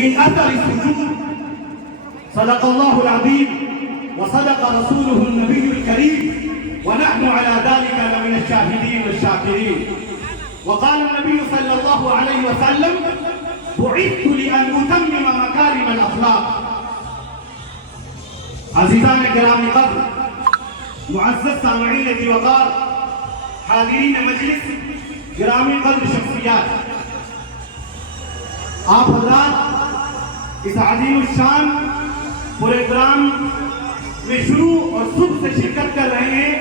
من أثر السجود. صدق الله العظيم وصدق رسوله النبي الكريم ونحن على ذلك لمن الشاهدين والشاكرين. وقال النبي صلى الله عليه وسلم بعثت لأن أتمم مكارم الأخلاق. عزیزان گرامی قدر، معزز سامعین ذی وقار، حاضرین مجلس، گرامی قدر شخصیات، آپ حضرات اس عظیم الشان پروگرام میں شروع اور صبح سے شرکت کر رہے ہیں،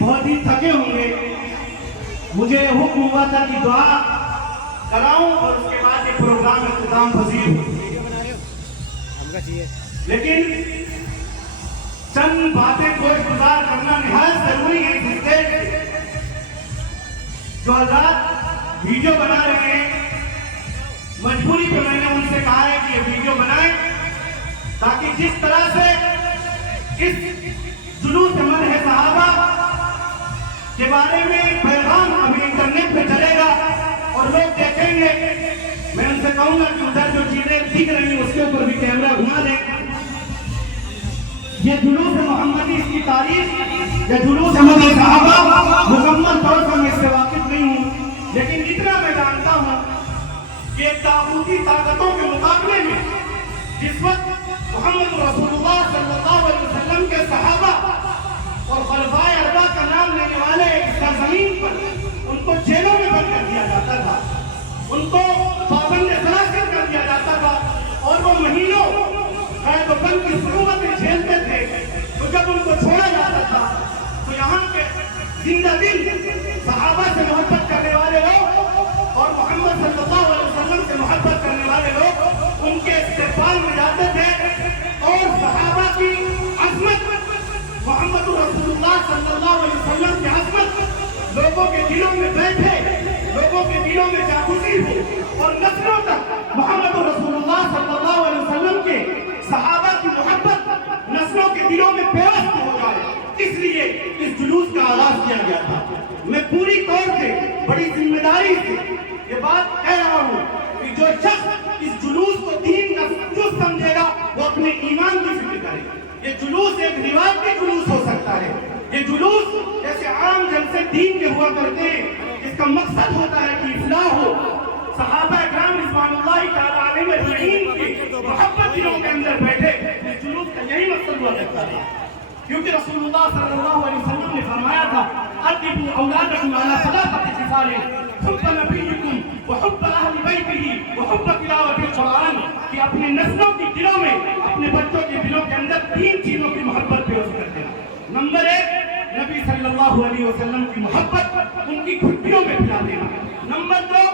بہت ہی تھکے ہوں گے. مجھے حکم ہوا تھا کہ دعا کراؤں اور اس کے بعد یہ پروگرام اختتام پذیر ہو، لیکن چند باتیں گوش گزار کرنا نہایت ضروری ہے. جس سے جو حضرات ویڈیو بنا رہے ہیں، مجبوری پہ میں نے ان سے کہا ہے کہ یہ ویڈیو بنائیں تاکہ جس طرح سے اس جلوس مدح صحابہ کے بارے میں پیغام ابھی انٹرنیٹ پہ چلے گا اور لوگ دیکھیں گے، میں ان سے کہوں گا کہ ادھر جو چیزیں دکھ رہی ہیں اس کے اوپر بھی کیمرہ گھما دیں. یہ جلوس محمدی، اس کی تاریخ، یہ جلوس مدح صحابہ مکمل طور پر میں اس سے واقف نہیں ہوں، لیکن اتنا میں جانتا ہوں کہ طاغوتی طاقتوں کے مقابلے میں جس وقت محمد رسول اللہ صلی اللہ علیہ وسلم کے صحابہ اور خلفائے اربعہ کا نام لینے والے ایک سرزمین پر ان کو جیلوں میں بند کر دیا جاتا تھا، ان کو پابند سلاسل کر دیا جاتا تھا اور وہ مہینوں قید و بند کی ضرورتیں جھیلتے تھے، تو جب ان کو چھوڑا جاتا تھا تو یہاں کے زندہ دل صحابہ سے محبت کرنے والے لوگ اور محمد صلی اللہ علیہ وسلم سے محبت کرنے والے لوگ ان کے استقبال میں جاتے تھے اور صحابہ کی عظمت، محمد رسول اللہ صلی اللہ علیہ وسلم کی عظمت لوگوں کے دلوں میں بیٹھے، لوگوں کے دلوں میں جاگزی ہو اور نسلوں تک محمد رسول اللہ صلی اللہ علیہ وسلم کے صحابہ کی محبت نسلوں کے دلوں میں پیوست ہو جائے، اس لیے اس جلوس کا آغاز کیا گیا تھا. میں پوری طور سے بڑی ذمہ داری سے یہ بات کہہ رہا ہوں کہ جو شخص اس جلوس کو دین کا جز سمجھے گا وہ اپنے ایمان کی فکر کرے. یہ جلوس ایک روایتی جلوس ہو سکتا ہے، یہ جلوس جیسے عام جلسے دین کے ہوا کرتے ہیں، اس کا مقصد ہوتا ہے کہ اصلاح ہو، صحابہ اکرام رضوان اللہ تعالی علیہم اجمعین کی محبت دلوں کے اندر بیٹھے. اس جلوس کا یہی مقصد ہوا کرتا ہے، کیونکہ رسول اللہ صلی اللہ علیہ وسلم نے فرمایا تھا ادبوا اولادکم علی ثلاثۃ خصال حب نبیکم وحب اہل بیتہ وحب تلاوت القرآن، کہ اپنے نسلوں کی دلوں میں، اپنے بچوں کے دلوں کے اندر تین چیزوں کی محبت پیوست کر دینا. نمبر ایک، نبی صلی اللہ علیہ وسلم کی محبت ان کی گھٹیوں میں پلا دینا. نمبر دو،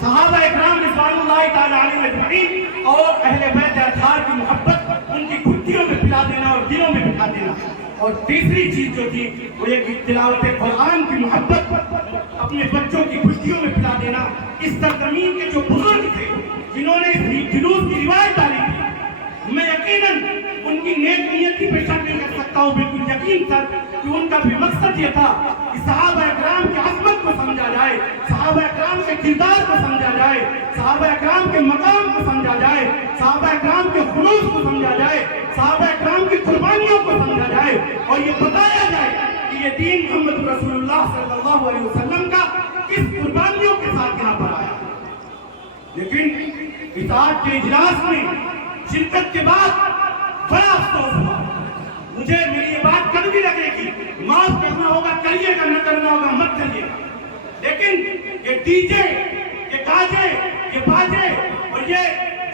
صحابہ اکرام رضوان اللہ تعالی علیہم اجمعین اور اہل بیت اطہار کی محبت ان کی گھٹیوں میں پلا دینا اور دلوں میں بٹھا دینا. اور تیسری چیز جو تھی وہ یہ کہ تلاوت قرآن کی محبت اپنے بچوں کی گھٹیوں میں پلا دینا. اس سرزمین کے جو بزرگ تھے جنہوں نے اس جلوس کی روایت ڈالی تھی، میں یقیناً ان کی نیک نیت کی پیشہ نہیں کر سکتا ہوں، بالکل یقین تھا کہ ان کا بھی مقصد یہ تھا کہ صحابہ اکرام کی عظمت کو سمجھا جائے، صحابہ اکرام کے کردار کو سمجھا جائے، صحابہ اکرام کے مقام کو سمجھا جائے، صحابہ اکرام کے خلوص کو سمجھا جائے، صحابہ اکرام کی قربانیوں کو سمجھا جائے اور یہ بتایا جائے کہ یہ دین محمد رسول اللہ صلی اللہ علیہ وسلم کا کس قربانیوں کے ساتھ یہاں پر آیا. لیکن اس آج کے اجلاس میں شرکت کے بعد بڑا افسوس ہوا. مجھے میری یہ بات کڑوی لگے گی، معاف کرنا ہوگا کریے گا، نہ کرنا ہوگا مت کریے گا، لیکن یہ ڈی جے، یہ گاجے، یہ باجے اور یہ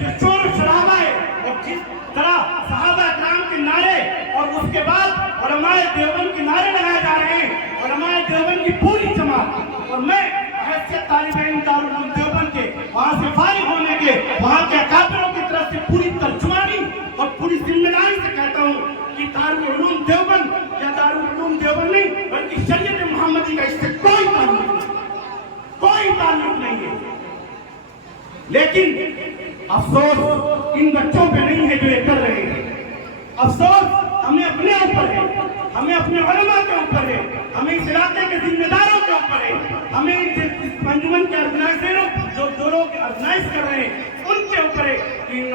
جو شور و شرابہ ہے اور جس طرح صحابہ اکرام کے نعرے اور اس کے بعد علماء دیوبند کے نعرے لگائے جا رہے ہیں، علماء دیوبند کی پوری جماعت، اور میں حیثیت طالب علم دارالعلوم دیوبند کے وہاں سے فارغ ہونے کے وہاں کے اکابروں کی طرف سے پوری ترجمانی اور پوری ذمہ داری سے کہتا ہوں کہ دارالعلوم دیوبند یا دارالعلوم دیوبند نہیں بلکہ شریعت محمدی کا اس سے کوئی تعلق نہیں ہے. لیکن افسوس ان بچوں پہ نہیں ہے جو یہ کر رہے ہیں، افسوس ہمیں اپنے اوپر ہے، ہمیں اپنے علماء کے اوپر ہے، ہمیں اس علاقے کے ذمہ داروں کے اوپر ہے، ہمیں اس انجمن کے آرگنائزروں جو لوگ آرگنائز کر رہے ہیں ان